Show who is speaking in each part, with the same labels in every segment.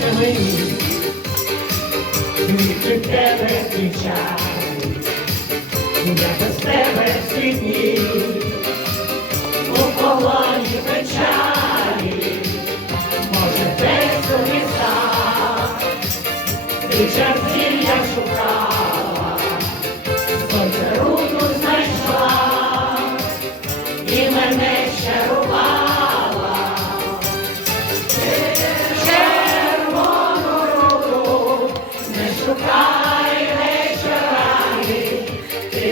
Speaker 1: Повірте мені, світ від тебе зустрічай, я без тебе всі дні, у полоні печалі, може, десь у лісах, ти часів я шукала, сонце руку знайшла і мене ще рубала.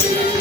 Speaker 1: Thank you.